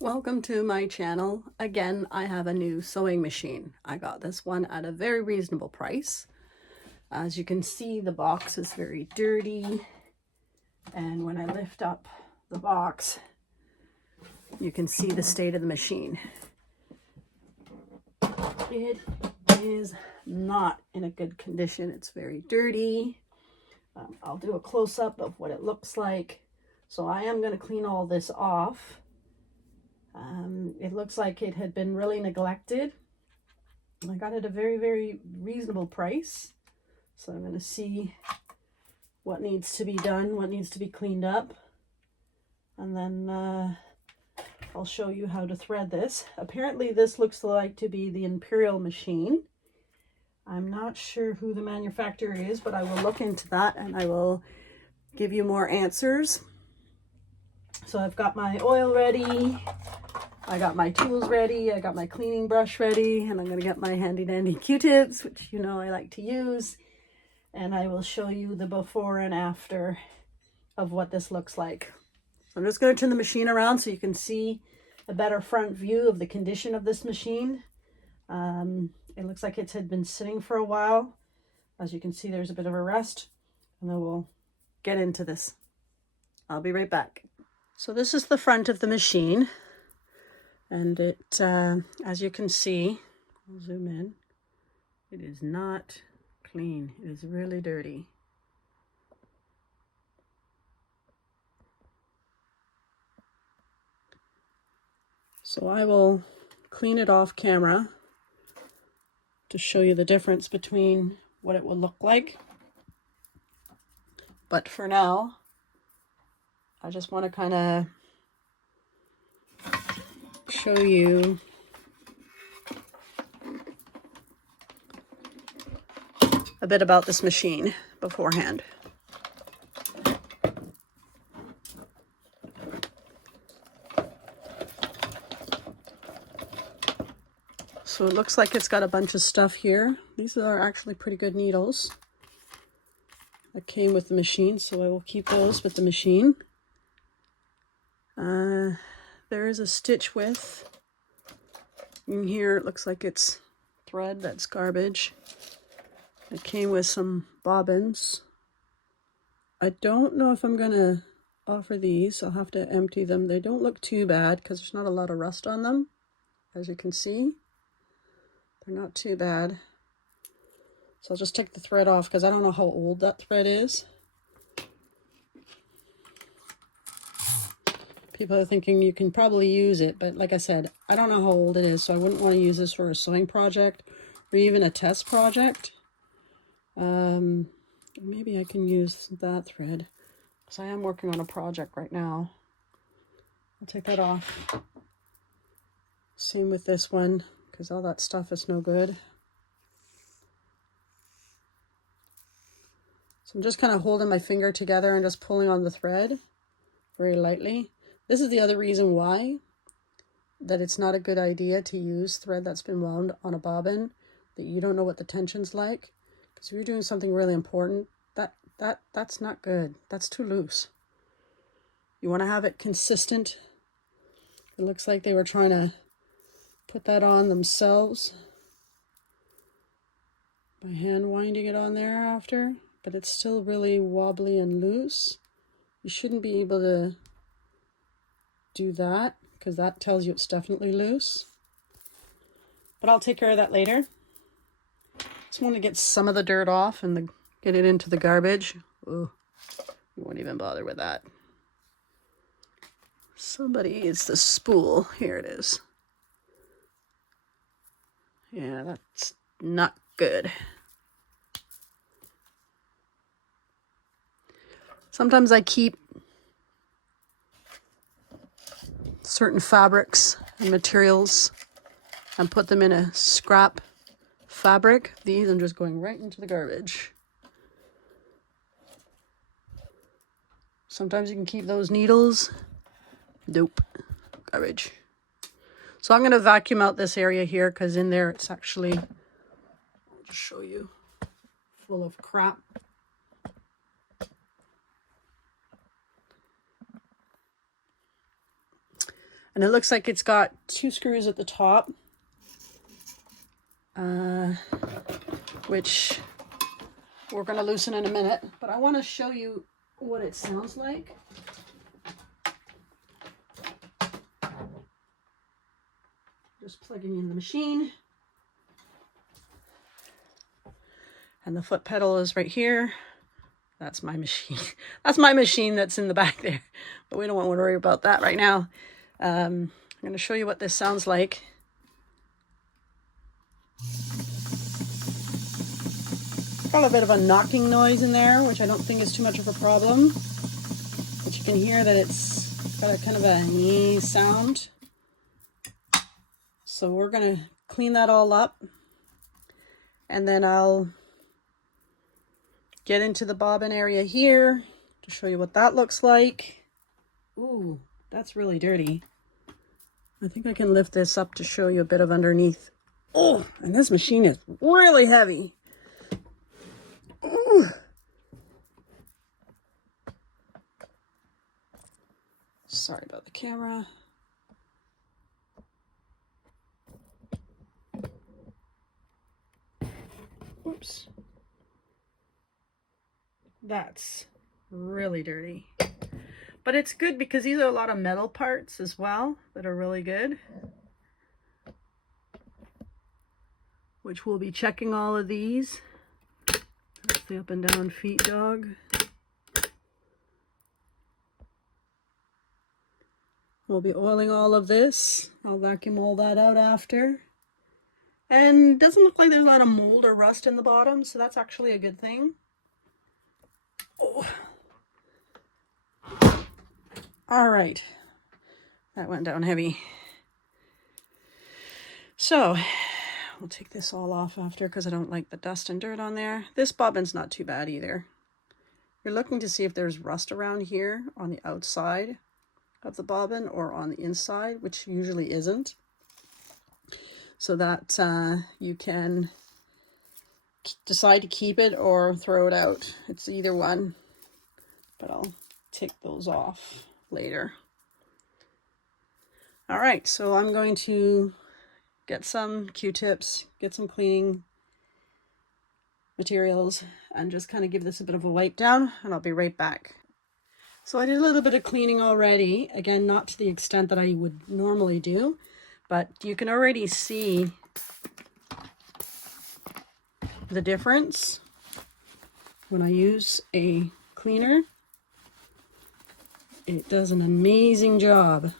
Welcome to my channel. Again, I have a new sewing machine. I got this one at a very reasonable price. As you can see, the box is very dirty. And when I lift up the box, you can see the state of the machine. It is not in a good condition. It's very dirty. I'll do a close-up of what it looks like. So I am going to clean all this off. It looks like it had been really neglected. I got it at a very reasonable price. So I'm going to see what needs to be done, what needs to be cleaned up. And then I'll show you how to thread this. Apparently this looks like to be the Imperial machine. I'm not sure who the manufacturer is, but I will look into that and I will give you more answers. So I've got my oil ready. I got my tools ready, I got my cleaning brush ready, and I'm going to get my handy dandy Q-tips, which you know I like to use. And I will show you the before and after of what this looks like. So I'm just going to turn the machine around so you can see a better front view of the condition of this machine. It looks like it had been sitting for a while. As you can see, there's a bit of a rust, and then we'll get into this. I'll be right back. So this is the front of the machine. And it, as you can see, I'll zoom in, it is not clean. It is really dirty. So I will clean it off camera to show you the difference between what it will look like. But for now, I just want to kind of show you a bit about this machine beforehand. So it looks like it's got a bunch of stuff here. These are actually pretty good needles that came with the machine, so I will keep those with the machine. There is a stitch width in here. It looks like it's thread, that's garbage. It came with some bobbins. I don't know if I'm gonna offer these. I'll have to empty them. They don't look too bad because there's not a lot of rust on them. As you can see, they're not too bad. So I'll just take the thread off because I don't know how old that thread is. People are thinking you can probably use it, but like I said, I don't know how old it is, so I wouldn't want to use this for a sewing project or even a test project. Maybe I can use that thread because I am working on a project right now. I'll take that off. Same with this one because all that stuff is no good. So I'm just kind of holding my finger together and just pulling on the thread very lightly. This is the other reason why that it's not a good idea to use thread that's been wound on a bobbin that you don't know what the tension's like. Because if you're doing something really important, that's not good. That's too loose. You want to have it consistent. It looks like they were trying to put that on themselves by hand winding it on there after, but it's still really wobbly and loose. You shouldn't be able to do that because that tells you it's definitely loose. But I'll take care of that later. Just want to get some of the dirt off and get it into the garbage. Oh, you won't even bother with that. Somebody needs the spool. Here it is. Yeah, that's not good. Sometimes I keep certain fabrics and materials and put them in a scrap fabric. These I'm just going right into the garbage. Sometimes you can keep those needles. Nope, garbage. So I'm going to vacuum out this area here because in there it's actually, I'll just show you, full of crap. And it looks like it's got 2 screws at the top, which we're going to loosen in a minute. But I want to show you what it sounds like. Just plugging in the machine. And the foot pedal is right here. That's my machine. That's my machine that's in the back there. But we don't want to worry about that right now. I'm going to show you what this sounds like. Got a bit of a knocking noise in there, which I don't think is too much of a problem. But you can hear that it's got a kind of a sound. So we're going to clean that all up. And then I'll get into the bobbin area here to show you what that looks like. Ooh, that's really dirty. I think I can lift this up to show you a bit of underneath. Oh, and this machine is really heavy. Ooh. Sorry about the camera. Oops. That's really dirty. But it's good because these are a lot of metal parts as well that are really good. Which we'll be checking all of these. That's the up and down feet dog. We'll be oiling all of this. I'll vacuum all that out after. And it doesn't look like there's a lot of mold or rust in the bottom, so that's actually a good thing. Oh. All right, that went down heavy. So we'll take this all off after because I don't like the dust and dirt on there. This bobbin's not too bad either. You're looking to see if there's rust around here on the outside of the bobbin or on the inside, which usually isn't. So that you can decide to keep it or throw it out. It's either one, but I'll take those off later. All right, so I'm going to get some Q-tips, get some cleaning materials, and just kind of give this a bit of a wipe down, and I'll be right back. So I did a little bit of cleaning already, again, not to the extent that I would normally do, but you can already see the difference when I use a cleaner. It does an amazing job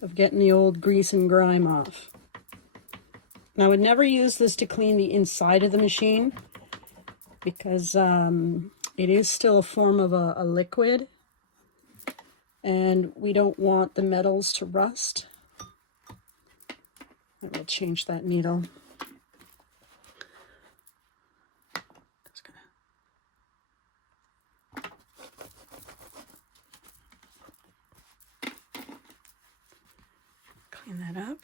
of getting the old grease and grime off. And I would never use this to clean the inside of the machine because it is still a form of a liquid and we don't want the metals to rust. I will change that needle. Clean that up.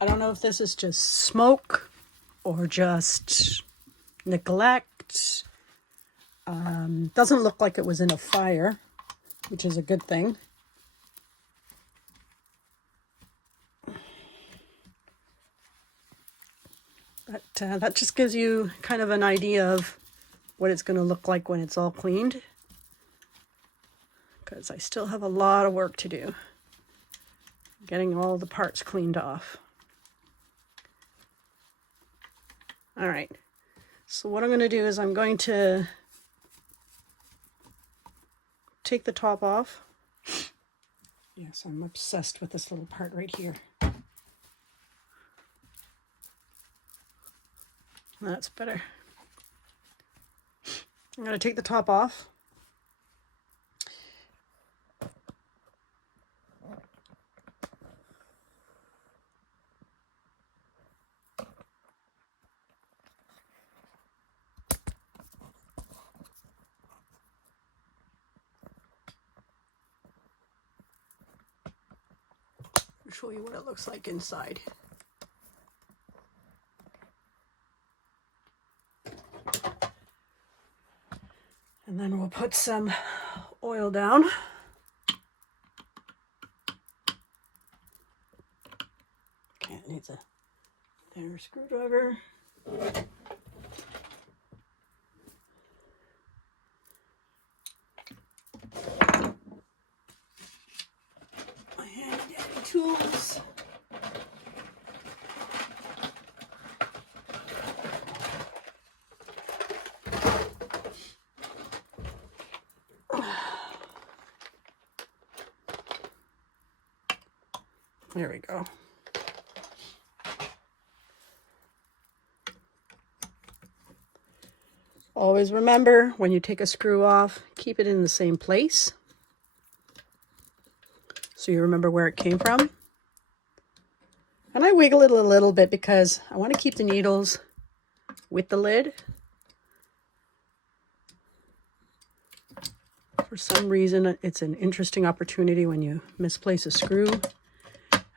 I don't know if this is just smoke or just neglect. Doesn't look like it was in a fire, which is a good thing. But that just gives you kind of an idea of what it's going to look like when it's all cleaned. Because I still have a lot of work to do. Getting all the parts cleaned off. All right, so what I'm going to do is I'm going to take the top off. Yes, I'm obsessed with this little part right here. That's better. I'm going to take the top off. I'll show you what it looks like inside. And then we'll put some oil down. Okay, it needs a thinner screwdriver. My handy dandy tools. There we go. Always remember, when you take a screw off, keep it in the same place, so you remember where it came from. And I wiggle it a little bit because I want to keep the needles with the lid. For some reason, it's an interesting opportunity when you misplace a screw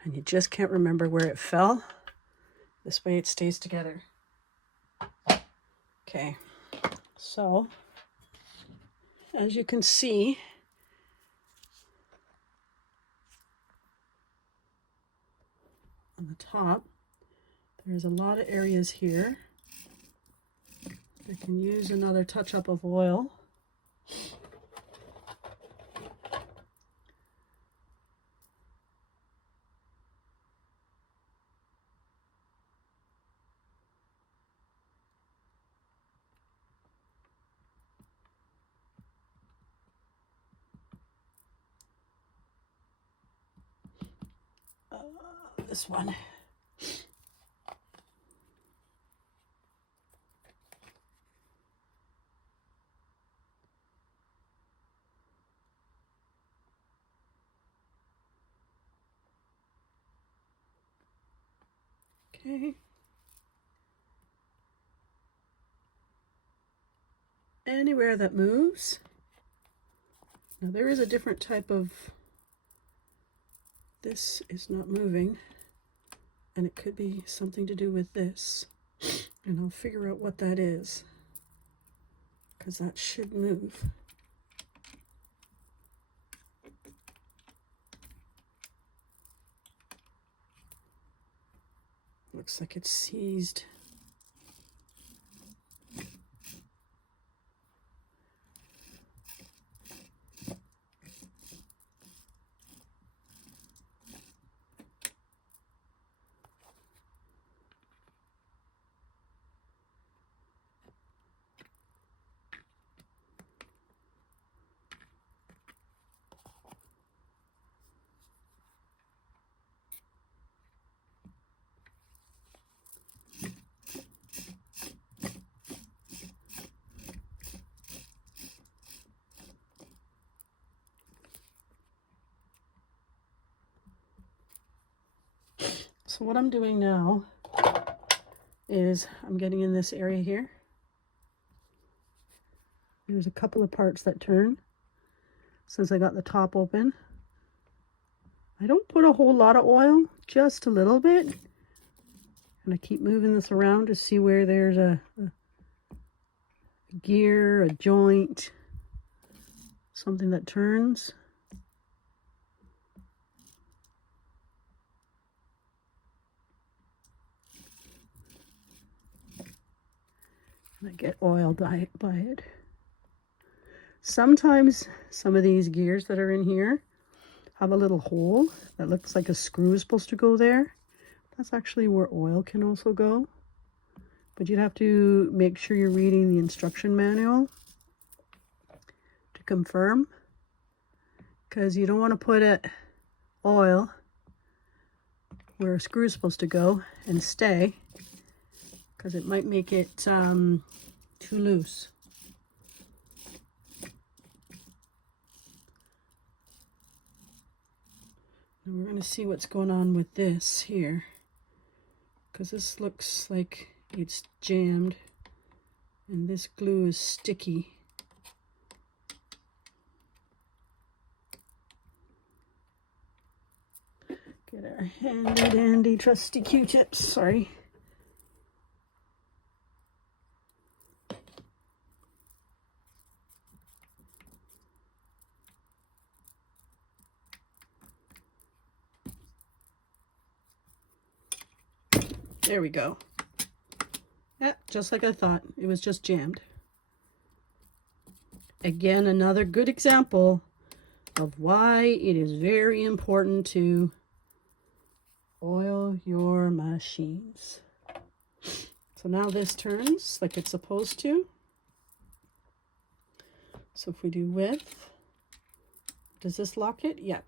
and you just can't remember where it fell. This way it stays together. Okay, so as you can see, on the top, there's a lot of areas here. I can use another touch-up of oil. This one. Okay. Anywhere that moves. Now there is a different type of, this is not moving, and it could be something to do with this, and I'll figure out what that is, because that should move. Looks like it's seized. So what I'm doing now is I'm getting in this area here. There's a couple of parts that turn since I got the top open. I don't put a whole lot of oil, just a little bit. And I keep moving this around to see where there's a gear, a joint, something that turns. And I get oiled by it. Sometimes some of these gears that are in here have a little hole that looks like a screw is supposed to go there. That's actually where oil can also go. But you'd have to make sure you're reading the instruction manual to confirm, because you don't want to put oil where a screw is supposed to go and stay, because it might make it too loose. And we're going to see what's going on with this here, because this looks like it's jammed and this glue is sticky. Get our handy dandy trusty Q-tips, sorry. There we go. Yeah, just like I thought. It was just jammed. Again, another good example of why it is very important to oil your machines. So now this turns like it's supposed to. So if we do width, does this lock it? Yeah.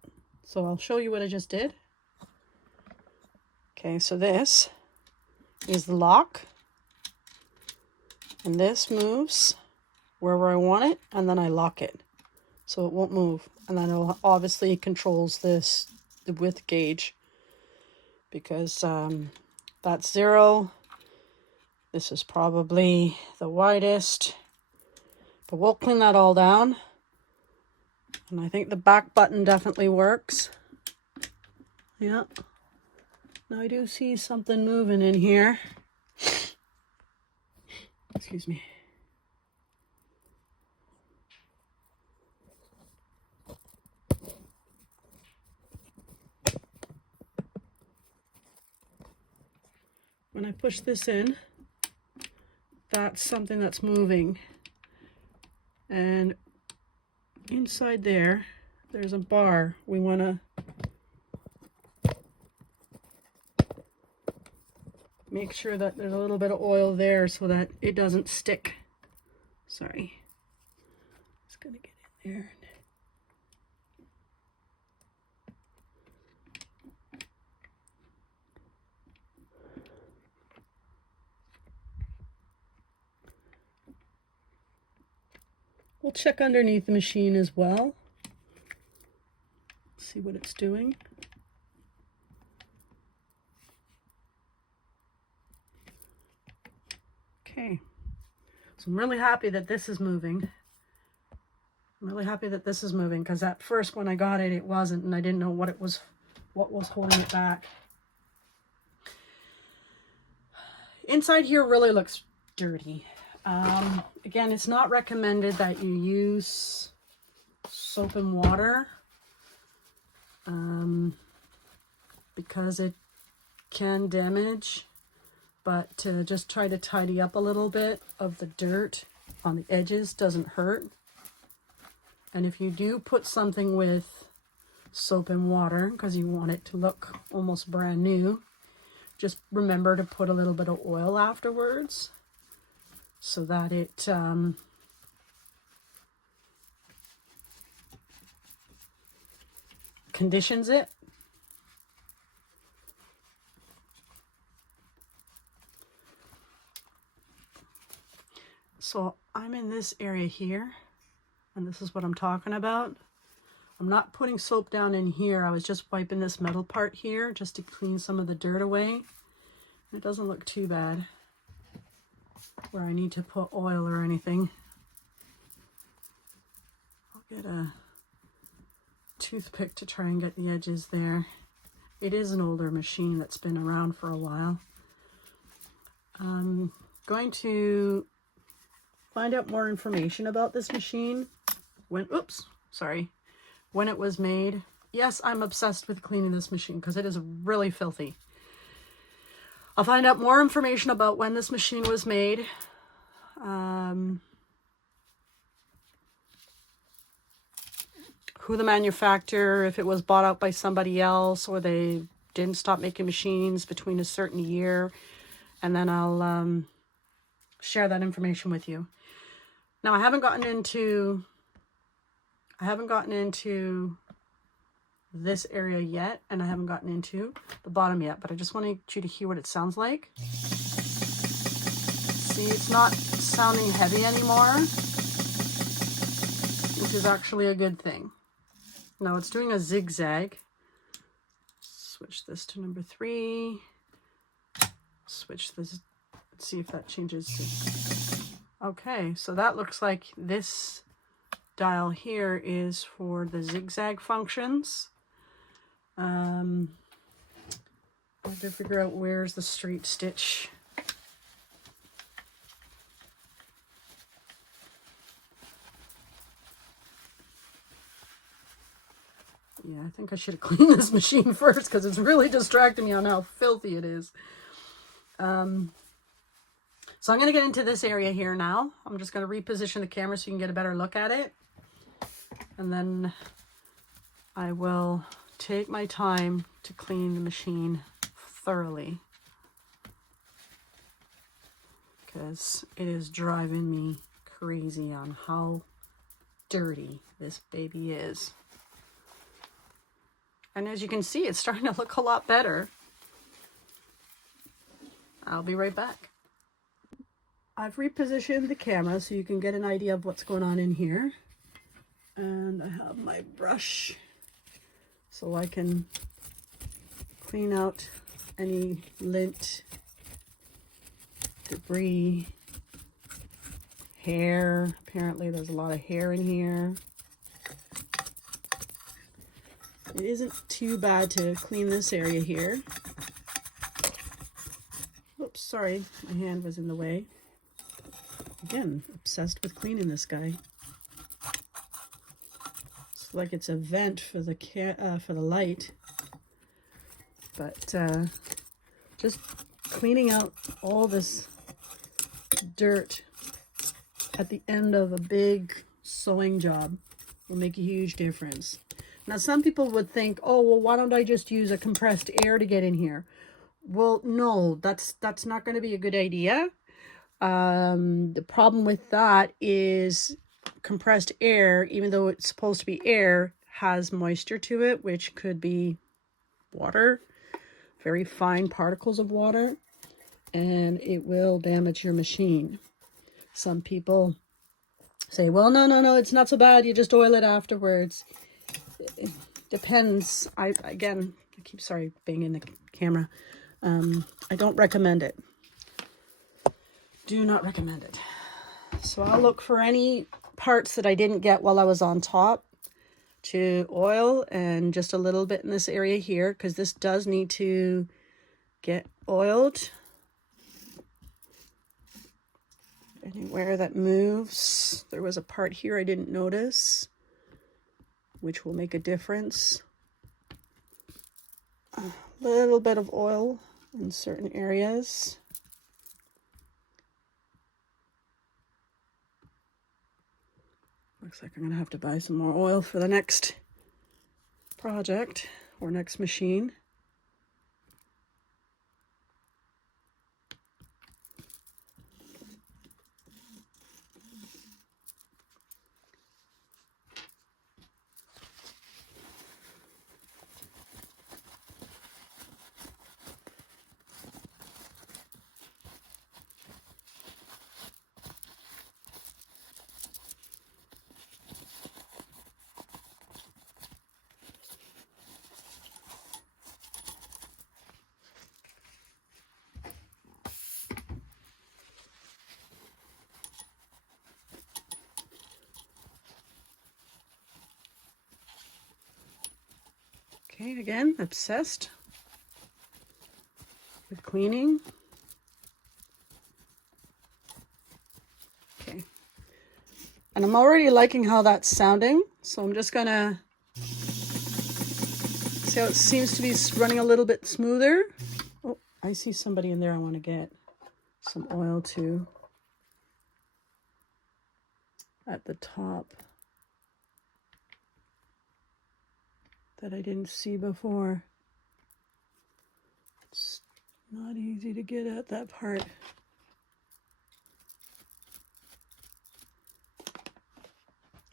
So I'll show you what I just did. Okay, so this is the lock, and this moves wherever I want it, and then I lock it so it won't move. And then it obviously controls the width gauge, because that's 0. This is probably the widest, but we'll clean that all down. And I think the back button definitely works. Yeah. Now I do see something moving in here. Excuse me. When I push this in, that's something that's moving. And inside there, there's a bar. We want to make sure that there's a little bit of oil there so that it doesn't stick. Sorry. Just gonna get in there. We'll check underneath the machine as well. See what it's doing. Okay, so I'm really happy that this is moving. I'm really happy that this is moving, because at first when I got it, it wasn't, and I didn't know what was holding it back. Inside here really looks dirty. Again, it's not recommended that you use soap and water, because it can damage. But to just try to tidy up a little bit of the dirt on the edges doesn't hurt. And if you do put something with soap and water, because you want it to look almost brand new, just remember to put a little bit of oil afterwards so that it conditions it. So I'm in this area here, and this is what I'm talking about. I'm not putting soap down in here. I was just wiping this metal part here just to clean some of the dirt away. It doesn't look too bad where I need to put oil or anything. I'll get a toothpick to try and get the edges there. It is an older machine that's been around for a while. I'm going to find out more information about this machine when it was made. Yes, I'm obsessed with cleaning this machine because it is really filthy. I'll find out more information about when this machine was made. Who the manufacturer, if it was bought out by somebody else or they didn't stop making machines between a certain year, and then I'll share that information with you. Now, I haven't gotten into this area yet, and I haven't gotten into the bottom yet, but I just wanted you to hear what it sounds like. See, it's not sounding heavy anymore, which is actually a good thing. Now it's doing a zigzag. Switch this to number 3. Switch this, let's see if that changes to... Okay, so that looks like this dial here is for the zigzag functions. I have to figure out where's the straight stitch. Yeah, I think I should have cleaned this machine first because it's really distracting me on how filthy it is. So I'm going to get into this area here now. I'm just going to reposition the camera so you can get a better look at it. And then I will take my time to clean the machine thoroughly, because it is driving me crazy on how dirty this baby is. And as you can see, it's starting to look a lot better. I'll be right back. I've repositioned the camera so you can get an idea of what's going on in here. And I have my brush so I can clean out any lint, debris, hair. Apparently there's a lot of hair in here. It isn't too bad to clean this area here. Oops, sorry, my hand was in the way. Again, obsessed with cleaning this guy. It's like it's a vent for the light. But just cleaning out all this dirt at the end of a big sewing job will make a huge difference. Now, some people would think, oh, well, why don't I just use a compressed air to get in here? Well, no, that's not going to be a good idea. The problem with that is compressed air, even though it's supposed to be air, has moisture to it, which could be water, very fine particles of water, and it will damage your machine. Some people say, well, no, it's not so bad. You just oil it afterwards. It depends. I keep banging the camera. I don't recommend it. Do not recommend it. So I'll look for any parts that I didn't get while I was on top to oil, and just a little bit in this area here, because this does need to get oiled. Anywhere that moves. There was a part here I didn't notice, which will make a difference. A little bit of oil in certain areas. Looks like I'm going to have to buy some more oil for the next project or next machine. Okay, again, obsessed with cleaning. Okay. And I'm already liking how that's sounding, so I'm just gonna see how it seems to be running a little bit smoother. Oh, I see somebody in there I want to get some oil to at the top that I didn't see before. It's not easy to get at that part.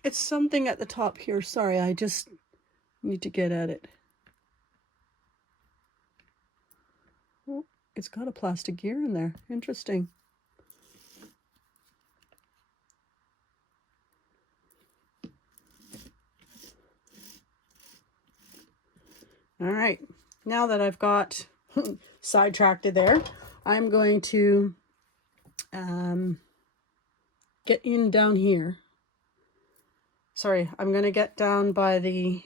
It's something at the top here. Sorry, I just need to get at it. Oh, it's got a plastic gear in there. Interesting. All right, now that I've got sidetracked there, I'm going to get in down here. Sorry, I'm going to get down by the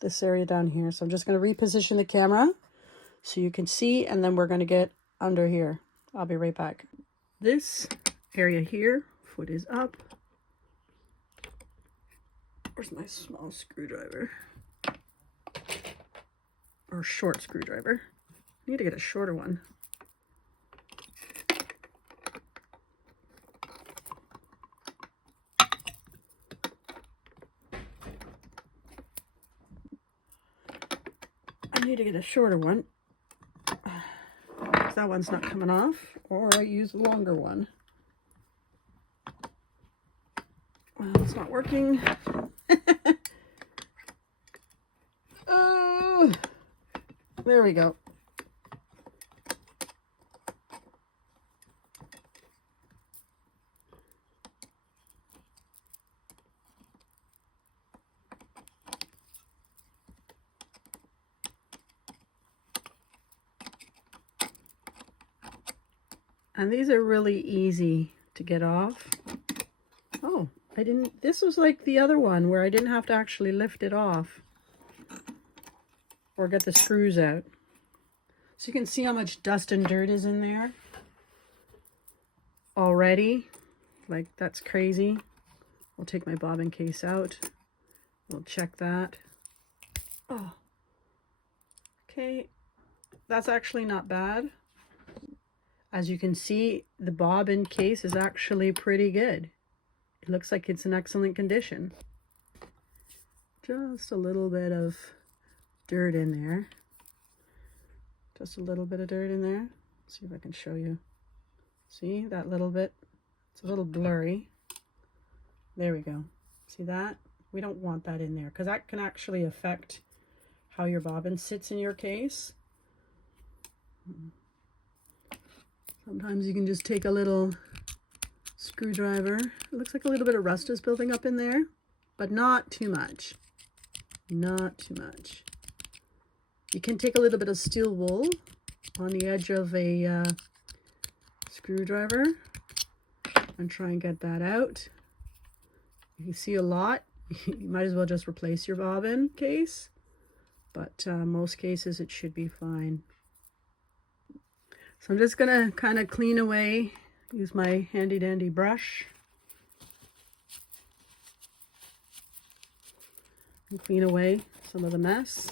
this area down here. So I'm just going to reposition the camera so you can see, and then we're going to get under here. I'll be right back. This area here, foot is up. Where's my small screwdriver? Or short screwdriver. I need to get a shorter one. I need to get a shorter one. That one's not coming off, or I use a longer one. Well, it's not working. Oh, there we go. And these are really easy to get off. Oh, this was like the other one where I didn't have to actually lift it off or get the screws out. So you can see how much dust and dirt is in there already. Like, that's crazy. I'll take my bobbin case out. We'll check that. Oh, okay. That's actually not bad. As you can see, the bobbin case is actually pretty good. It looks like it's in excellent condition. Just a little bit of dirt in there. Just a little bit of dirt in there. Let's see if I can show you. See that little bit? It's a little blurry. There we go. See that? We don't want that in there because that can actually affect how your bobbin sits in your case. Sometimes you can just take a little screwdriver. It looks like a little bit of rust is building up in there, but not too much. Not too much. You can take a little bit of steel wool on the edge of a screwdriver and try and get that out. If you see a lot, you might as well just replace your bobbin case, but most cases it should be fine. So I'm just gonna kind of clean away, use my handy dandy brush and clean away some of the mess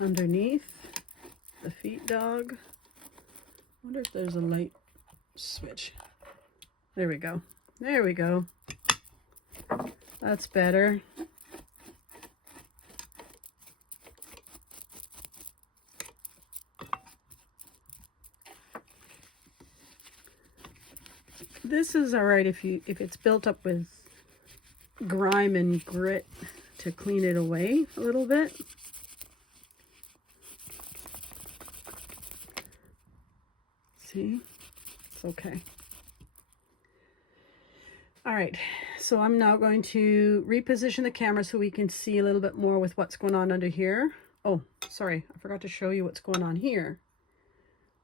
underneath the feet dog. I wonder if there's a light switch. There we go. There we go. That's better. This is all right if it's built up with grime and grit to clean it away a little bit. See? It's okay. All right, so I'm now going to reposition the camera so we can see a little bit more with what's going on under here. Oh, sorry, I forgot to show you what's going on here.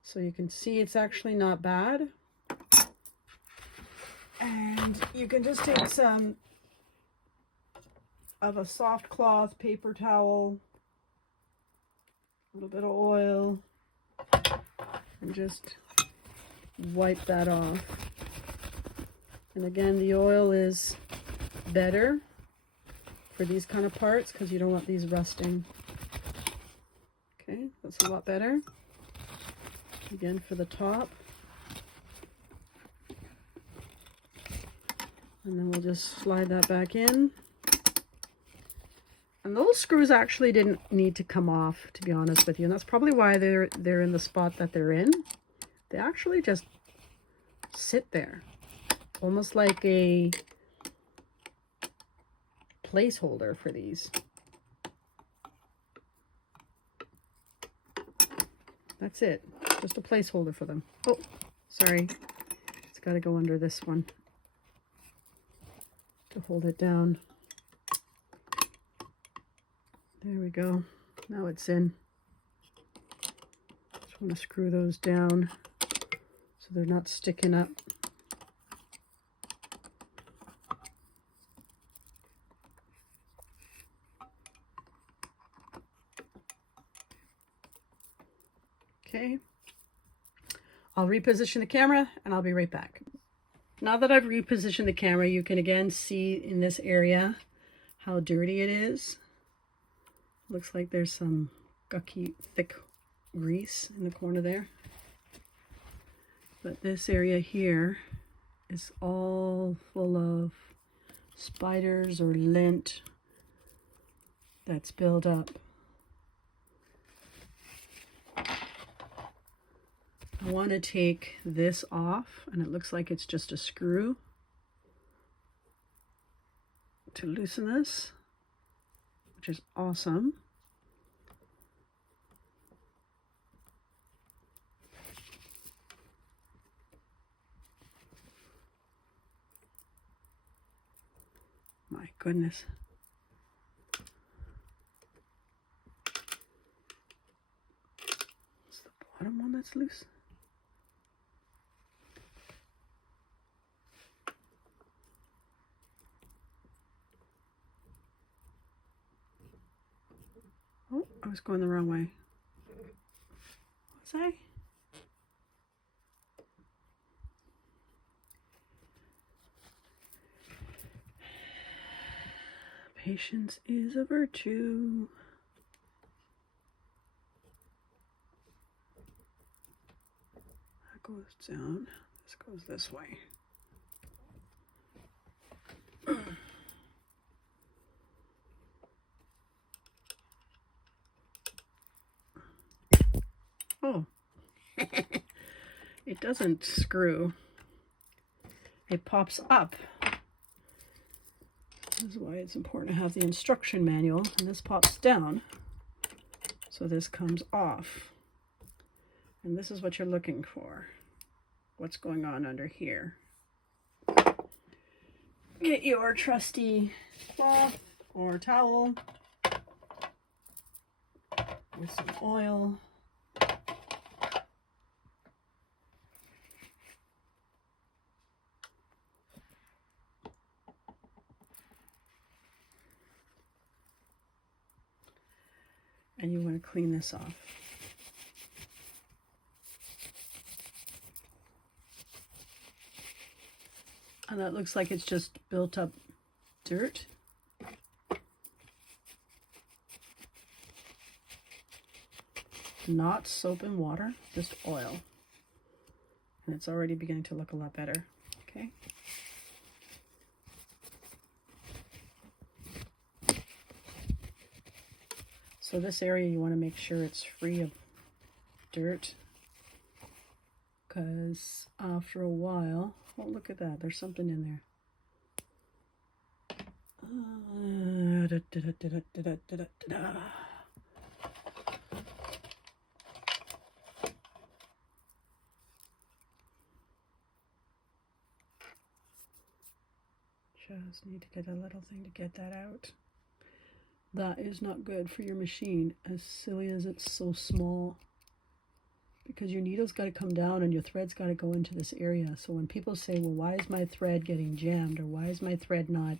So you can see it's actually not bad. And you can just take some of a soft cloth paper towel, a little bit of oil, and just wipe that off. And again, the oil is better for these kind of parts because you don't want these rusting. Okay, that's a lot better. Again, for the top. And then we'll just slide that back in. And those screws actually didn't need to come off, to be honest with you. And that's probably why they're in the spot that they're in. They actually just sit there. Almost like a placeholder for these. That's it. Just a placeholder for them. Oh, sorry. It's got to go under this one to hold it down. There we go. Now it's in. Just want to screw those down so they're not sticking up. Okay. I'll reposition the camera and I'll be right back. Now that I've repositioned the camera, you can again see in this area how dirty it is. Looks like there's some gucky, thick grease in the corner there. But this area here is all full of spiders or lint that's built up. I want to take this off, and it looks like it's just a screw to loosen this, which is awesome. My goodness. It's the bottom one that's loose. Oh, I was going the wrong way. Was I? Patience is a virtue. That goes down. This goes this way. Oh, it doesn't screw. It pops up. This is why it's important to have the instruction manual, and this pops down. So this comes off. And this is what you're looking for. What's going on under here. Get your trusty cloth or towel with some oil. And you want to clean this off. And that looks like it's just built up dirt. Not soap and water, just oil. And it's already beginning to look a lot better. Okay. So this area you want to make sure it's free of dirt, because after a while, oh look at that, there's something in there. Just need to get a little thing to get that out. That is not good for your machine, as silly as it's so small. Because your needle's got to come down and your thread's got to go into this area. So when people say, well, why is my thread getting jammed? Or why is my thread not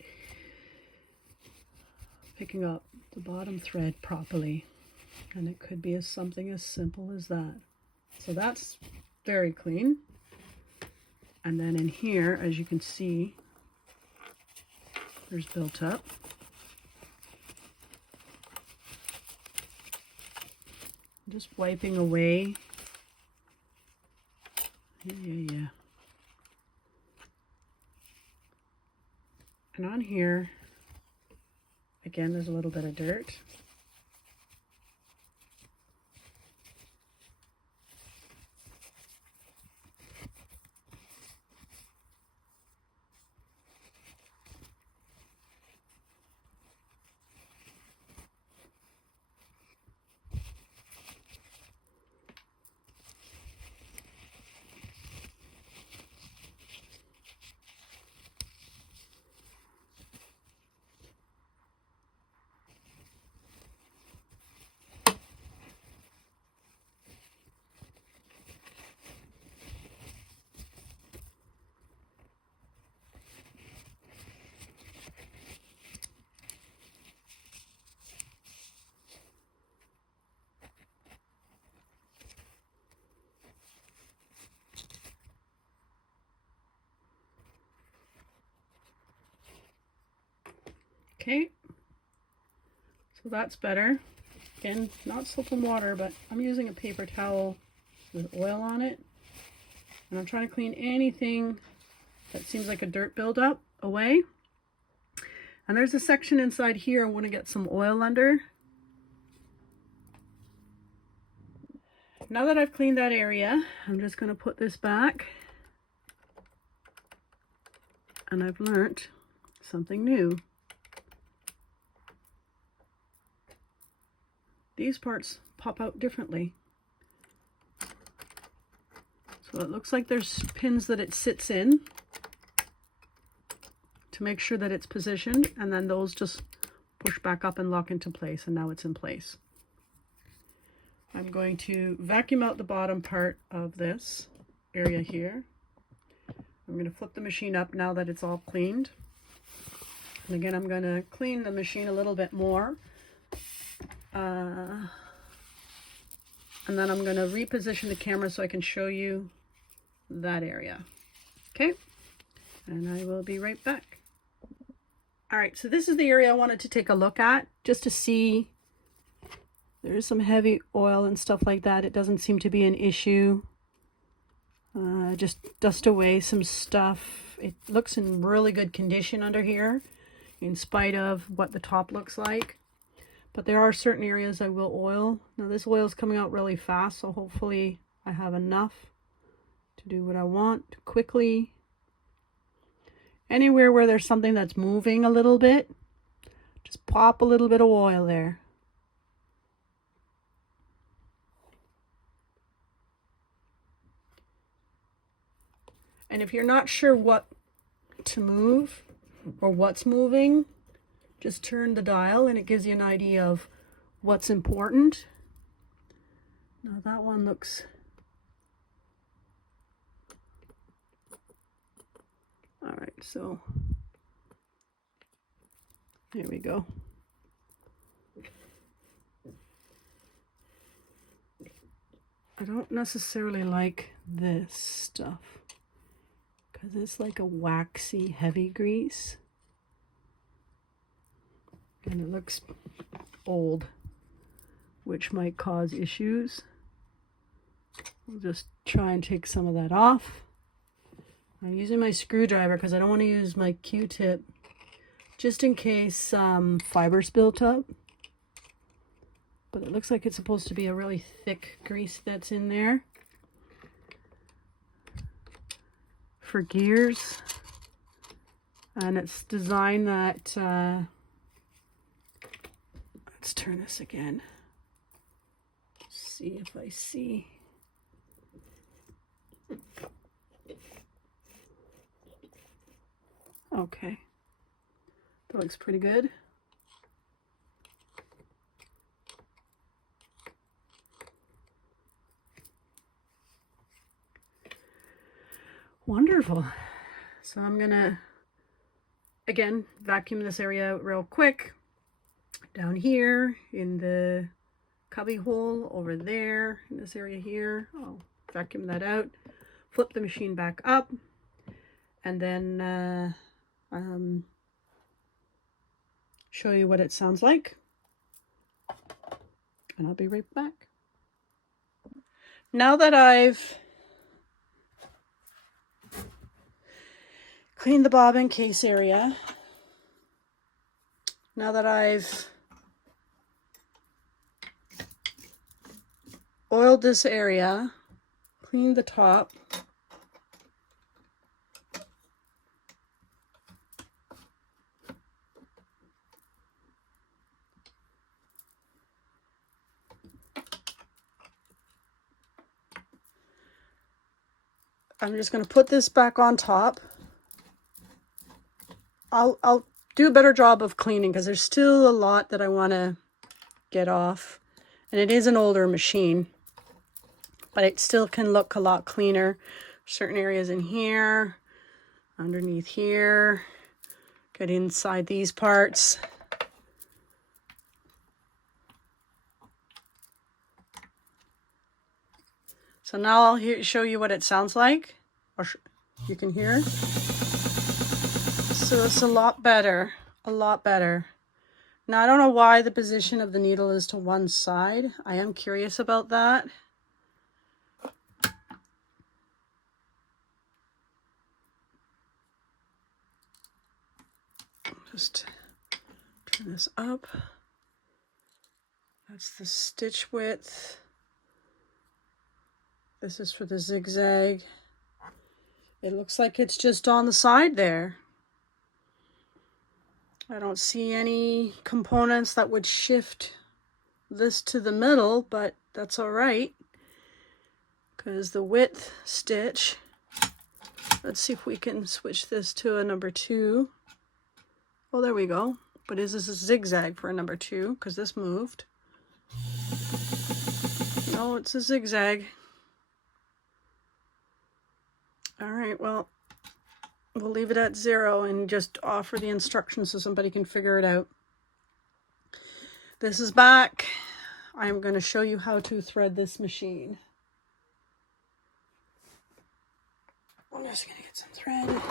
picking up the bottom thread properly? And it could be something as simple as that. So that's very clean. And then in here, as you can see, there's built up. Just wiping away. Yeah. And on here, again, there's a little bit of dirt. Okay, so that's better. Again, not soap and water, but I'm using a paper towel with oil on it. And I'm trying to clean anything that seems like a dirt buildup away. And there's a section inside here I want to get some oil under. Now that I've cleaned that area, I'm just going to put this back. And I've learnt something new. These parts pop out differently. So it looks like there's pins that it sits in to make sure that it's positioned, and then those just push back up and lock into place, and now it's in place. I'm going to vacuum out the bottom part of this area here. I'm going to flip the machine up now that it's all cleaned. And again, I'm going to clean the machine a little bit more. And then I'm going to reposition the camera so I can show you that area. Okay, and I will be right back. All right, so this is the area I wanted to take a look at just to see. There's some heavy oil and stuff like that. It doesn't seem to be an issue. Just dust away some stuff. It looks in really good condition under here, in spite of what the top looks like. But there are certain areas I will oil. Now this oil is coming out really fast, so hopefully I have enough to do what I want quickly. Anywhere where there's something that's moving a little bit, just pop a little bit of oil there. And if you're not sure what to move or what's moving, just turn the dial and it gives you an idea of what's important. Now that one looks... All right, so there we go. I don't necessarily like this stuff because it's like a waxy, heavy grease. And it looks old, which might cause issues. I'll just try and take some of that off. I'm using my screwdriver because I don't want to use my Q-tip just in case fiber's built up. But it looks like it's supposed to be a really thick grease that's in there for gears. And it's designed that... let's turn this again. See if I see. Okay, that looks pretty good. Wonderful. So I'm gonna, again, vacuum this area out real quick. Down here in the cubby hole, over there in this area here. I'll vacuum that out, flip the machine back up, and then show you what it sounds like. And I'll be right back. Now that I've cleaned the bobbin case area, now that I've oiled this area, cleaned the top, I'm just going to put this back on top. I'll do a better job of cleaning because there's still a lot that I want to get off. And it is an older machine, but it still can look a lot cleaner. Certain areas in here, underneath here, get inside these parts. So now I'll show you what it sounds like, or you can hear. So it's a lot better, a lot better. Now, I don't know why the position of the needle is to one side. I am curious about that. Just turn this up. That's the stitch width. This is for the zigzag. It looks like it's just on the side there. I don't see any components that would shift this to the middle, but that's all right, because the width stitch, let's see if we can switch this to a number 2. Oh, there we go. But is this a zigzag for a number 2? Because this moved. No, it's a zigzag. All right, well, we'll leave it at 0 and just offer the instructions so somebody can figure it out. This is back. I'm going to show you how to thread this machine. I'm just going to get some thread,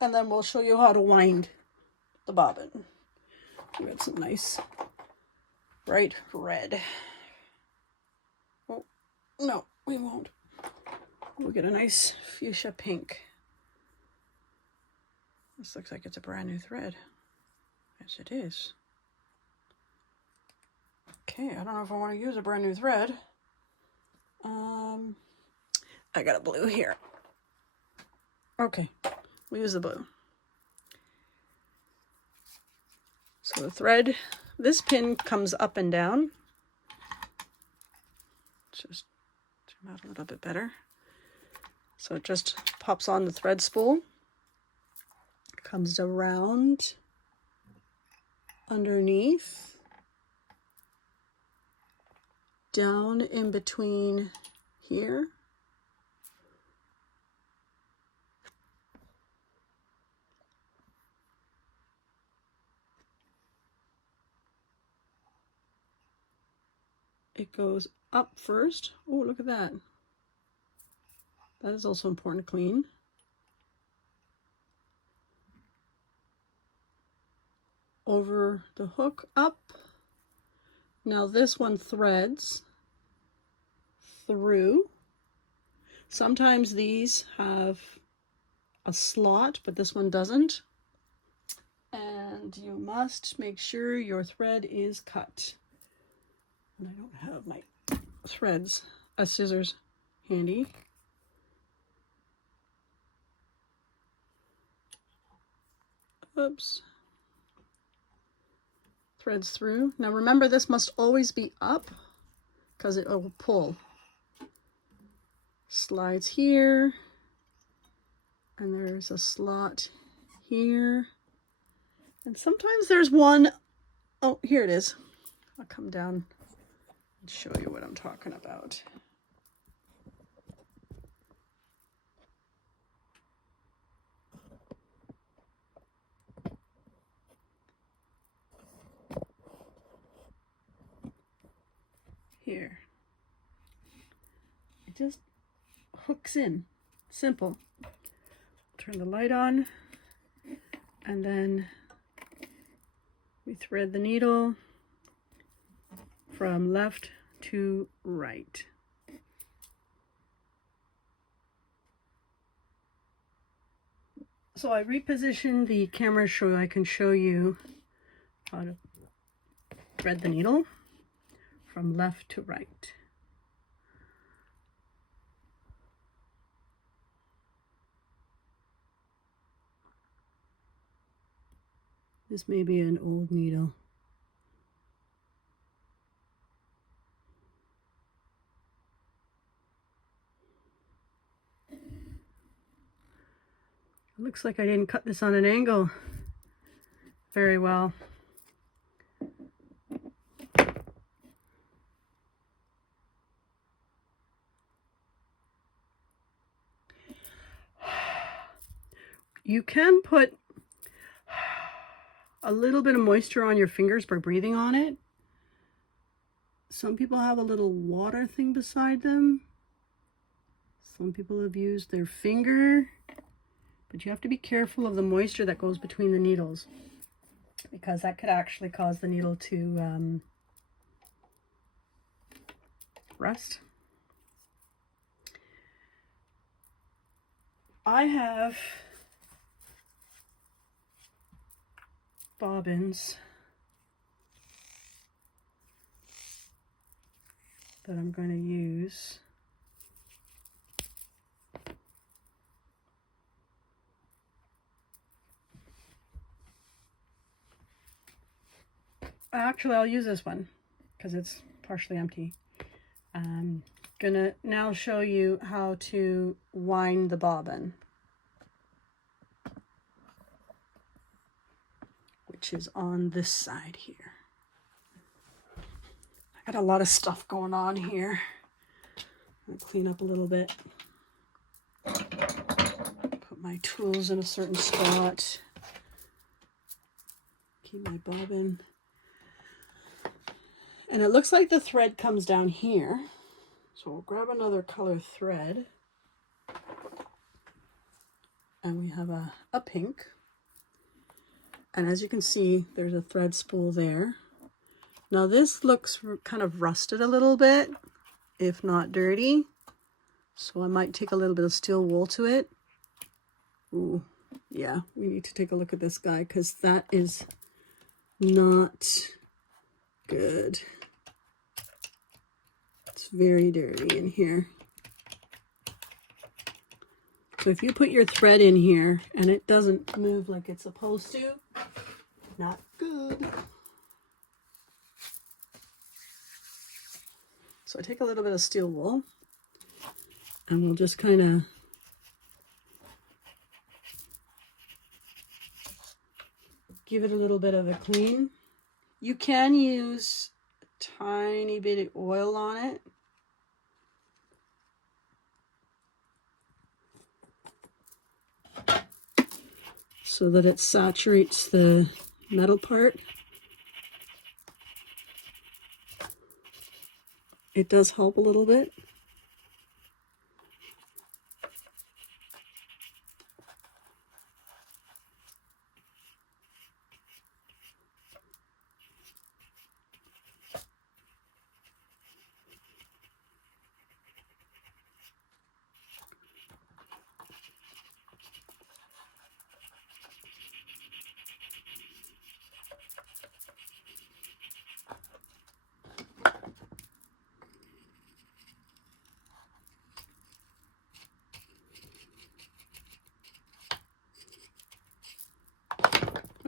and then we'll show you how to wind the bobbin. We got some nice bright red. Oh, no, we won't. We'll get a nice fuchsia pink. This looks like it's a brand new thread. Yes, it is. Okay, I don't know if I want to use a brand new thread. I got a blue here. Okay, we'll use the blue. So the thread, this pin comes up and down. Just zoom out a little bit better. So it just pops on the thread spool, comes around underneath, down in between here, it goes up first. Oh, look at that. That is also important to clean. Over the hook, up. Now this one threads through. Sometimes these have a slot, but this one doesn't. And you must make sure your thread is cut. And I don't have my threads, scissors handy. Oops. Threads through. Now remember, this must always be up because it will pull. Slides here, and there's a slot here, and sometimes there's one. Oh, here it is. I'll come down and show you what I'm talking about. Here. It just hooks in. Simple. Turn the light on, and then we thread the needle from left to right. So I repositioned the camera so I can show you how to thread the needle from left to right. This may be an old needle. It looks like I didn't cut this on an angle very well. You can put a little bit of moisture on your fingers by breathing on it. Some people have a little water thing beside them. Some people have used their finger, but you have to be careful of the moisture that goes between the needles. because that could actually cause the needle to rust. I have bobbins that I'm going to use. Actually, I'll use this one because it's partially empty. I'm gonna now show you how to wind the bobbin, which is on this side here. I got a lot of stuff going on here. I'll clean up a little bit. Put my tools in a certain spot. Keep my bobbin. And it looks like the thread comes down here. So we'll grab another color thread. And we have a pink. And as you can see, there's a thread spool there. Now this looks kind of rusted a little bit, if not dirty. So I might take a little bit of steel wool to it. Ooh, yeah, we need to take a look at this guy because that is not good. It's very dirty in here. So if you put your thread in here and it doesn't move like it's supposed to, not good. So I take a little bit of steel wool and we'll just kind of give it a little bit of a clean. You can use a tiny bit of oil on it. So that it saturates the metal part. It does help a little bit.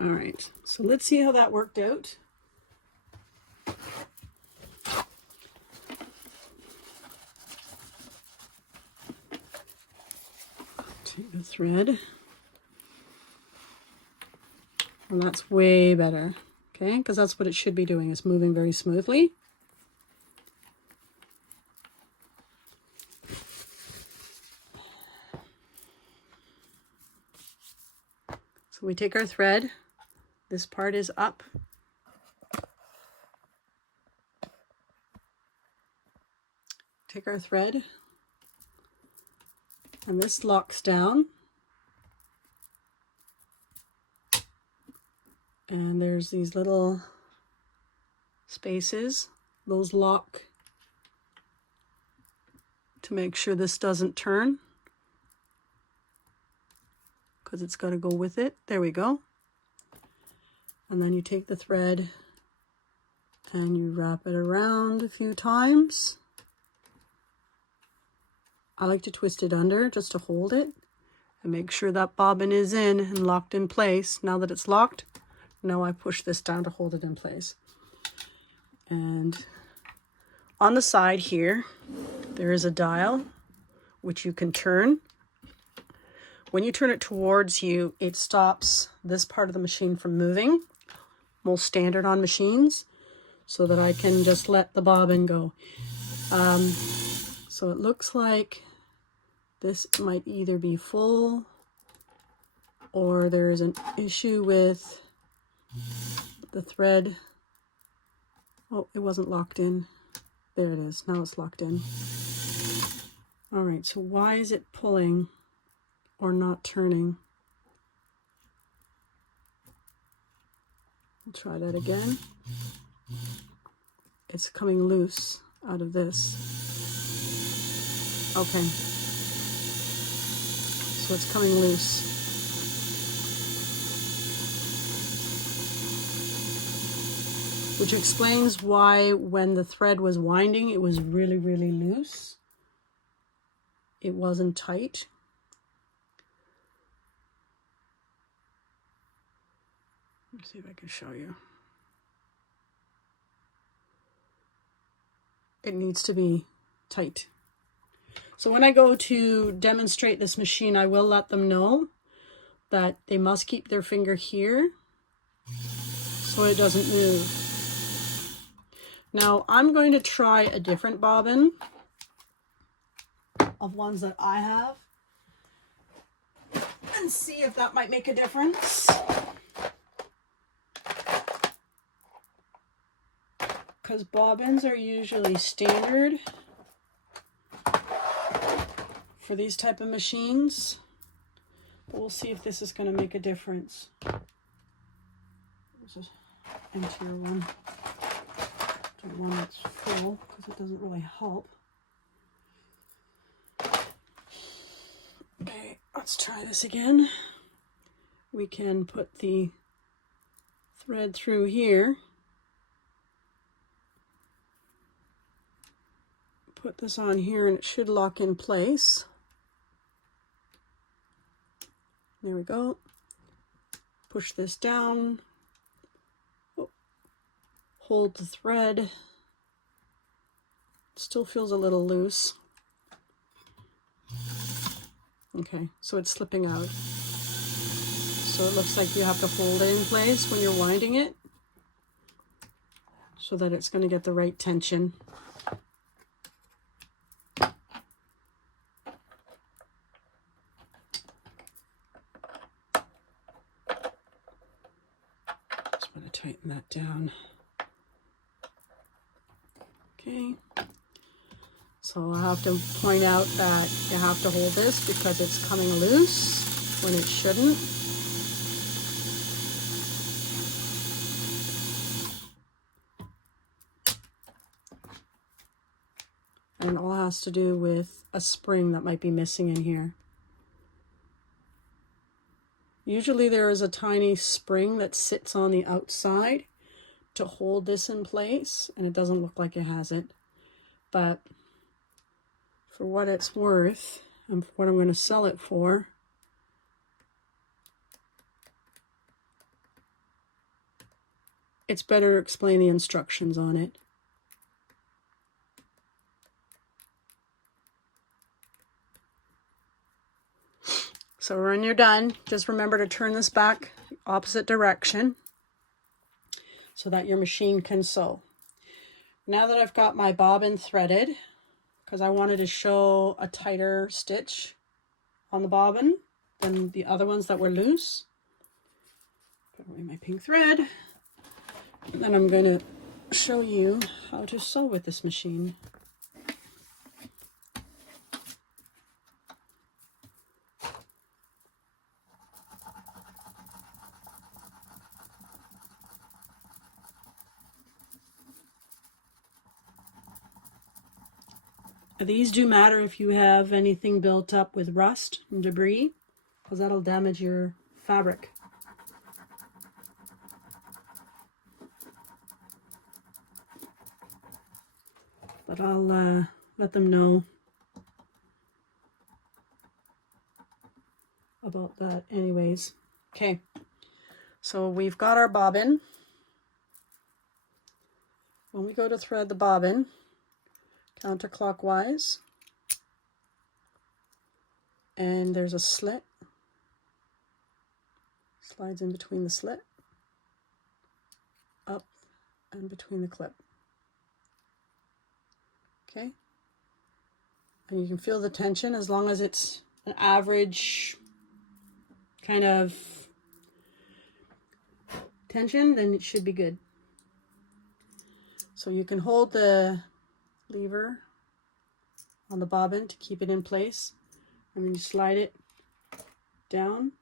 All right, so let's see how that worked out. Take the thread. Well, that's way better, okay? Because that's what it should be doing, is moving very smoothly. So we take our thread. This part is up. Take our thread, and this locks down. And there's these little spaces. Those lock to make sure this doesn't turn, because it's got to go with it. There we go. And then you take the thread and you wrap it around a few times. I like to twist it under just to hold it and make sure that bobbin is in and locked in place. Now that it's locked, now I push this down to hold it in place. And on the side here, there is a dial which you can turn. When you turn it towards you, it stops this part of the machine from moving. Most standard on machines, so that I can just let the bobbin go. So it looks like this might either be full or there is an issue with the thread. Oh, it wasn't locked in. There it is. Now it's locked in. All right, so why is it pulling or not turning? I'll try that again. It's coming loose out of this. Okay. So it's coming loose. Which explains why when the thread was winding, it was really, really loose. It wasn't tight. Let's see if I can show you. It needs to be tight. So when I go to demonstrate this machine, I will let them know that they must keep their finger here so it doesn't move. Now I'm going to try a different bobbin of ones that I have and see if that might make a difference. Because bobbins are usually standard for these type of machines. But we'll see if this is going to make a difference. There's an emptier one. The one that's full because it doesn't really help. Okay, let's try this again. We can put the thread through here. Put this on here and it should lock in place. There we go. Push this down. Hold the thread. Still feels a little loose. Okay, so it's slipping out. So it looks like you have to hold it in place when you're winding it so that it's going to get the right tension. Just want to tighten that down. Okay, so I have to point out that you have to hold this because it's coming loose when it shouldn't. And it all has to do with a spring that might be missing in here. Usually there is a tiny spring that sits on the outside to hold this in place, and it doesn't look like it has it. But for what it's worth and for what I'm going to sell it for, it's better to explain the instructions on it. So when you're done, just remember to turn this back the opposite direction so that your machine can sew. Now that I've got my bobbin threaded, because I wanted to show a tighter stitch on the bobbin than the other ones that were loose, put away my pink thread, and then I'm going to show you how to sew with this machine. These do matter if you have anything built up with rust and debris, because that'll damage your fabric. But I'll let them know about that anyways. Okay, so we've got our bobbin. When we go to thread the bobbin, counterclockwise, and there's a slit, slides in between the slit, up and between the clip. Okay, and you can feel the tension as long as it's an average kind of tension, then it should be good. So you can hold the lever on the bobbin to keep it in place, and then you slide it down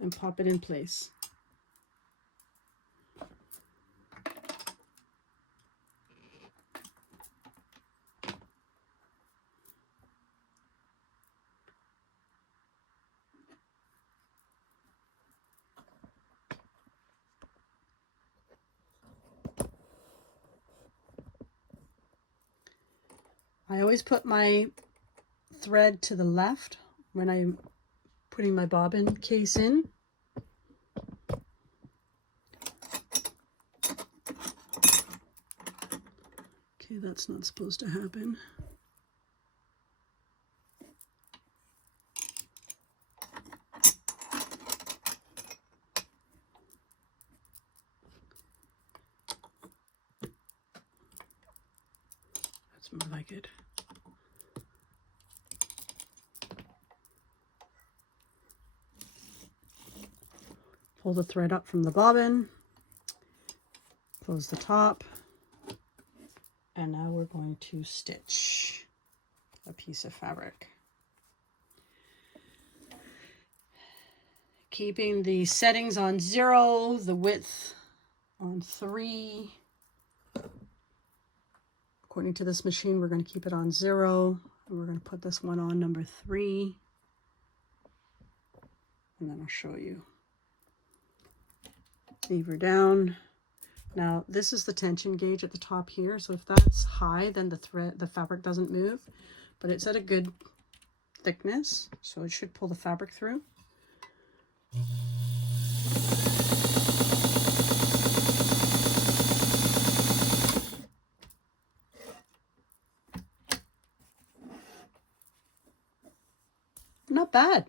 and pop it in place. I always put my thread to the left when I'm putting my bobbin case in. Okay, that's not supposed to happen. That's more like it. Pull the thread up from the bobbin, close the top, and now we're going to stitch a piece of fabric. Keeping the settings on 0, the width on 3. According to this machine, we're going to keep it on 0, and we're going to put this one on number 3, and then I'll show you. Lever down. Now this is the tension gauge at the top here, so if that's high, then the fabric doesn't move, but it's at a good thickness, so it should pull the fabric through. Not bad.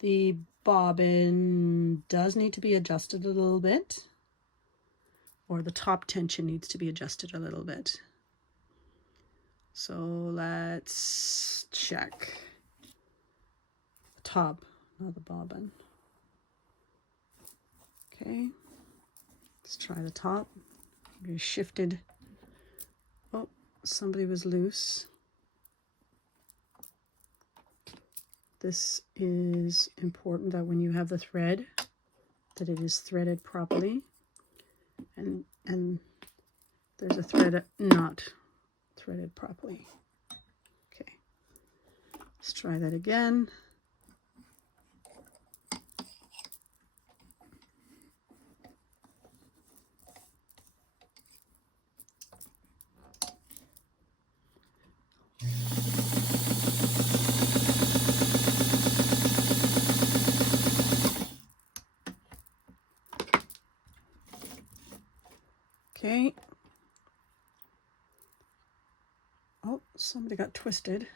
The bobbin does need to be adjusted a little bit, or the top tension needs to be adjusted a little bit. So let's check the top, not the bobbin. Okay, let's try the top. We shifted. Oh, somebody was loose. This is important that when you have the thread, that it is threaded properly. And there's a thread not threaded properly. Okay, let's try that again. Okay. Oh, somebody got twisted.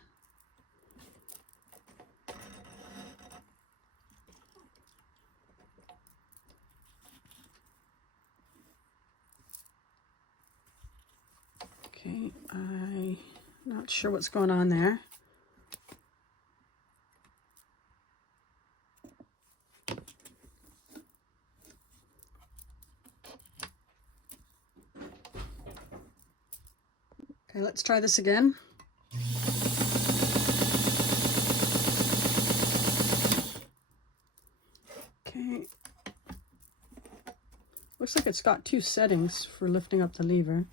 Okay, I'm not sure what's going on there. Okay, let's try this again. Okay. Looks like it's got 2 settings for lifting up the lever.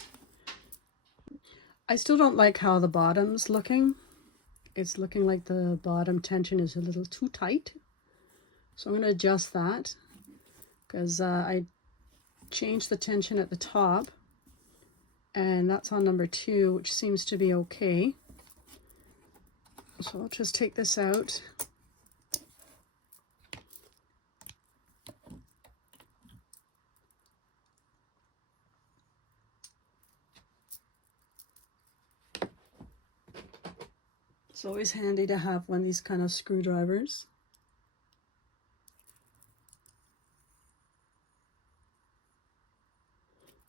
I still don't like how the bottom's looking. It's looking like the bottom tension is a little too tight. So I'm going to adjust that, because I changed the tension at the top, and that's on number 2, which seems to be okay. So I'll just take this out. It's always handy to have one of these kind of screwdrivers.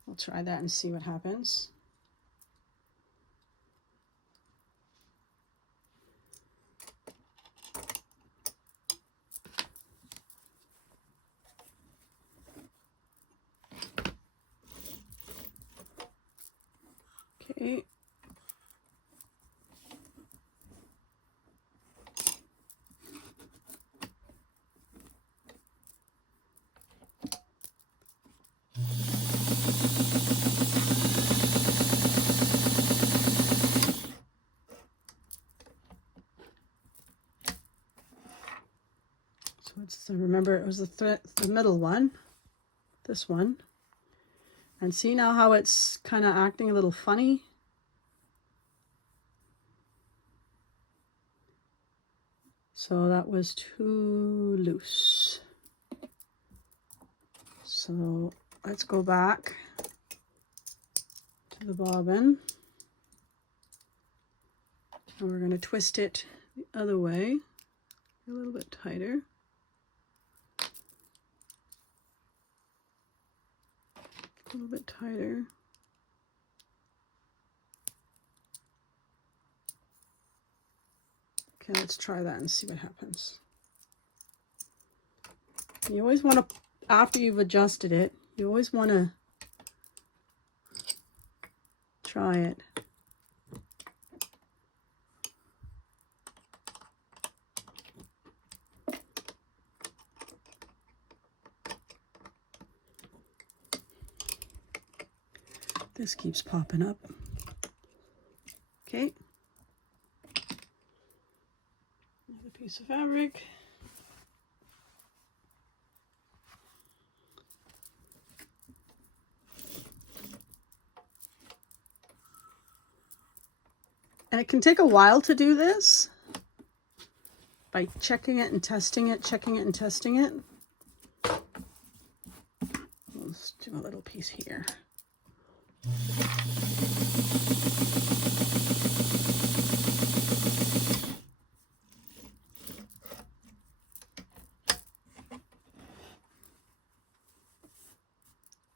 I'll try that and see what happens. Okay. So remember, it was the middle one, this one. And see now how it's kind of acting a little funny? So that was too loose. So let's go back to the bobbin. And we're going to twist it the other way, a little bit tighter. A little bit tighter. Okay, let's try that and see what happens. You always want to, after you've adjusted it, you always want to try it. This keeps popping up. Okay. Another piece of fabric. And it can take a while to do this by checking it and testing it, checking it and testing it. Let's do a little piece here.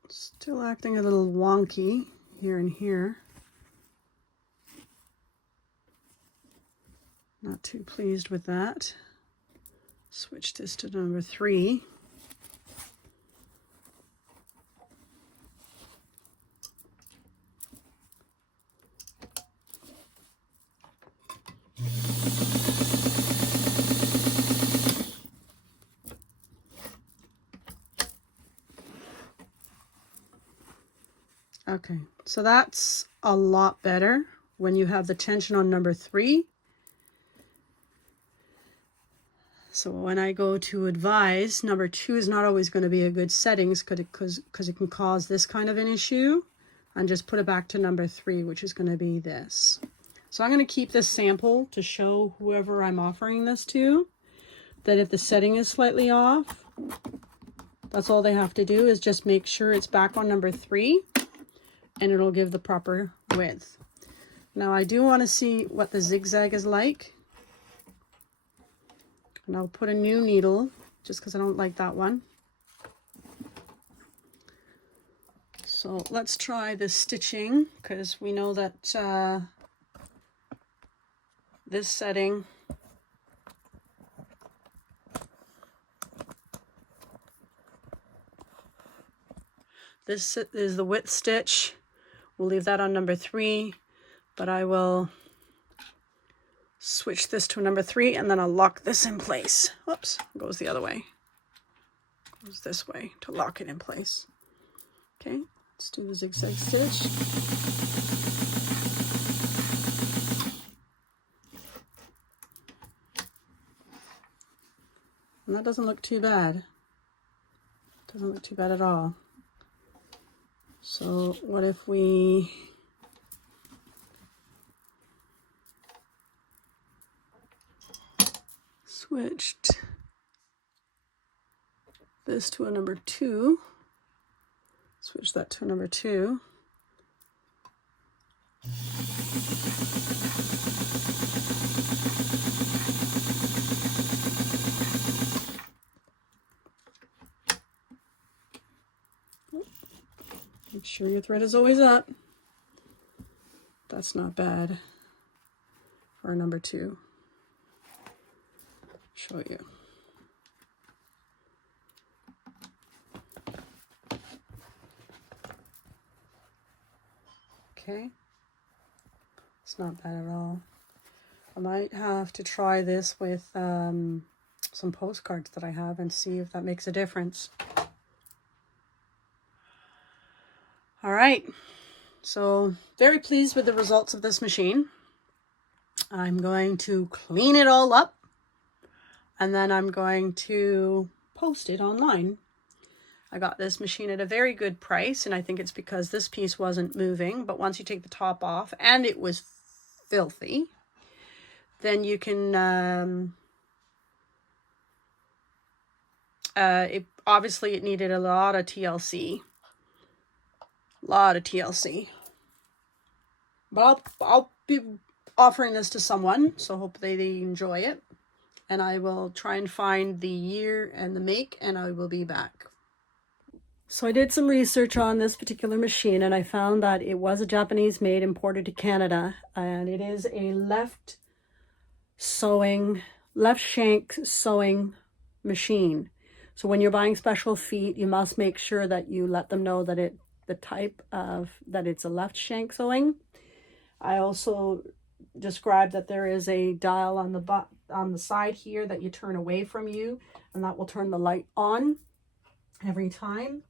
Still acting a little wonky here and here. Not too pleased with that. Switch this to number 3. Okay, so that's a lot better when you have the tension on number 3. So when I go to advise, number 2 is not always going to be a good settings because it can cause this kind of an issue. And just put it back to number 3, which is going to be this. So I'm going to keep this sample to show whoever I'm offering this to that if the setting is slightly off, that's all they have to do is just make sure it's back on number 3 and it'll give the proper width. Now I do want to see what the zigzag is like. And I'll put a new needle just because I don't like that one. So let's try this stitching because we know that this setting this is the width stitch. We'll leave that on number 3, but I will switch this to number 3 and then I'll lock this in place. Whoops, goes the other way. Goes this way to lock it in place. Okay, let's do the zigzag stitch. And that doesn't look too bad. Doesn't look too bad at all. So what if we switched this to a number 2, switch that to a number 2. Make sure your thread is always up. That's not bad for a number 2. Show you. Okay, it's not bad at all. I might have to try this with some postcards that I have and see if that makes a difference. All right, so very pleased with the results of this machine. I'm going to clean it all up and then I'm going to post it online. I got this machine at a very good price, and I think it's because this piece wasn't moving, but once you take the top off, and it was filthy, then you can Obviously it needed a lot of TLC. But I'll be offering this to someone, so hopefully they enjoy it. And I will try and find the year and the make, and I will be back. So I did some research on this particular machine, and I found that it was a Japanese made, imported to Canada, and it is a left shank sewing machine. So when you're buying special feet, you must make sure that you let them know that it's a left shank sewing. I also described that there is a dial on the side here that you turn away from you, and that will turn the light on every time.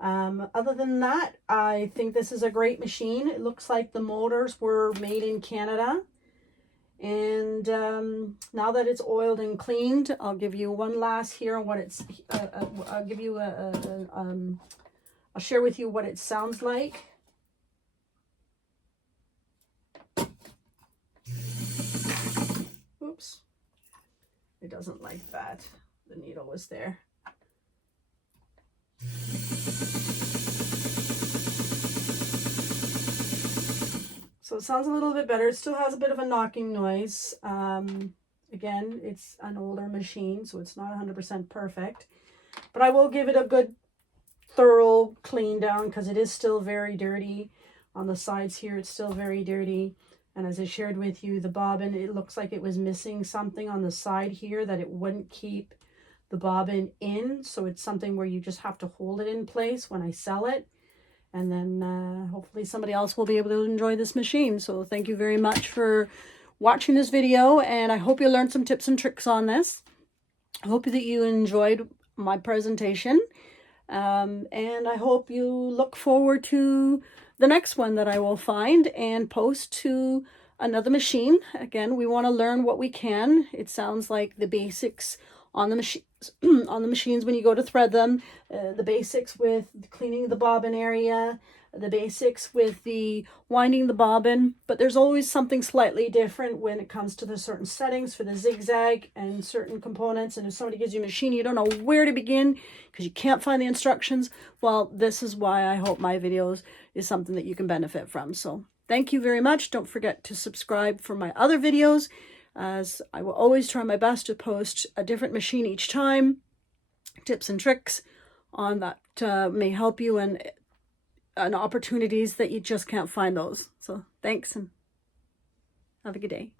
Other than that, I think this is a great machine. It looks like the motors were made in Canada. And now that it's oiled and cleaned, I'll give you one last here on what it's, I'll share with you what it sounds like. Oops. It doesn't like that. The needle was there. So it sounds a little bit better. It still has a bit of a knocking noise. Again, it's an older machine, so it's not 100% perfect. But I will give it a good thorough clean down because it is still very dirty. On the sides here, it's still very dirty. And as I shared with you, the bobbin, it looks like it was missing something on the side here that it wouldn't keep the bobbin in. So it's something where you just have to hold it in place when I sell it. And then hopefully somebody else will be able to enjoy this machine. So thank you very much for watching this video. And I hope you learned some tips and tricks on this. I hope that you enjoyed my presentation. And I hope you look forward to the next one that I will find and post to another machine. Again, we want to learn what we can. It sounds like the basics on the machines when you go to thread them, the basics with cleaning the bobbin area, the basics with the winding the bobbin, but there's always something slightly different when it comes to the certain settings for the zigzag and certain components. And if somebody gives you a machine, you don't know where to begin because you can't find the instructions. Well, this is why I hope my videos is something that you can benefit from. So thank you very much. Don't forget to subscribe for my other videos, as I will always try my best to post a different machine each time, tips and tricks on that may help you and opportunities that you just can't find those. So thanks and have a good day.